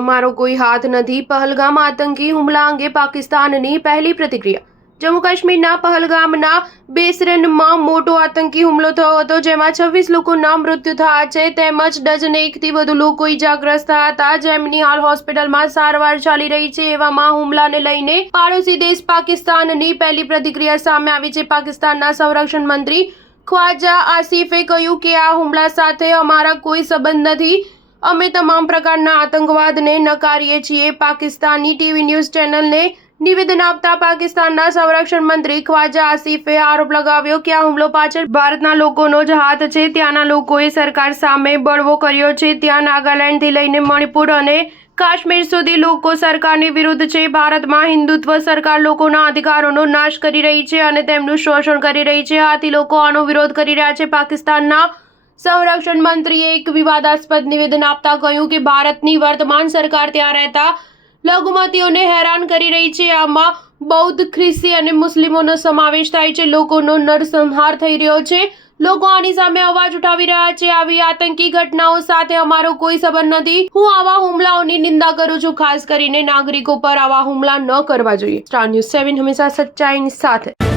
અમારો કોઈ હાથ નથી. પહલગામ આતંકી હુમલા અંગે પાકિસ્તાનની પહેલી પ્રતિક્રિયા. જમ્મુ કાશ્મીરના પહલગામના બેસરનમાં મોટો આતંકી હુમલો થયો હતો, જેમાં 26 લોકોના મૃત્યુ થયા છે તેમજ ડઝનેકથી વધુ લોકો ઇજાગ્રસ્ત થયા હતા, જેમની હાલ હોસ્પિટલમાં સારવાર ચાલી રહી છે. એવામાં હુમલાને લઈને પાડોશી દેશ પાકિસ્તાનની પહેલી પ્રતિક્રિયા સામે આવી છે. પાકિસ્તાનના સંરક્ષણ મંત્રી ખ્વાજા આસિફે કહ્યું કે આ હુમલા સાથે અમારા કોઈ સંબંધ નથી. અમે તમામ પ્રકારના આતંકવાદને નકારીએ છીએ. પાકિસ્તાની ટીવી ન્યૂઝ ચેનલને નિવેદન આપતા પાકિસ્તાનના સંરક્ષણ મંત્રી ખ્વાજા આસિફે આરોપ લગાવ્યો કે આ હુમલો પાછળ ભારતના લોકોનો જ હાથ છે. ત્યાંના લોકોએ સરકાર સામે બળવો કર્યો છે. ત્યાં નાગાલેન્ડથી લઈને મણિપુર અને કાશ્મીર સુધી લોકો સરકારની વિરુદ્ધ છે. ભારતમાં હિન્દુત્વ સરકાર લોકોના અધિકારોનો નાશ કરી રહી છે અને તેમનું શોષણ કરી રહી છે. આથી લોકો આનો વિરોધ કરી રહ્યા છે. પાકિસ્તાનના સંરક્ષણ મંત્રીએ એક વિવાદાસ્પદ નિવેદન આપતા કહ્યું કે ભારતની વર્તમાન સરકાર ત્યાં રહેતા લઘુમતીઓને હેરાન કરી રહી છે. આમાં બૌદ્ધ, ખ્રિસ્તી અને મુસ્લિમોનો સમાવેશ થાય છે. લોકોનો નરસંહાર થઈ રહ્યો છે. લોકો આની સામે અવાજ ઉઠાવી રહ્યા છે. આવી આતંકી ઘટનાઓ સાથે અમારો કોઈ સંબંધ નથી. હું આવા હુમલાઓની નિંદા કરું છું. ખાસ કરીને નાગરિકો પર આવા હુમલા ન કરવા જોઈએ. સ્ટાર ન્યૂઝ 7 હંમેશા સચ્ચાઈની સાથે.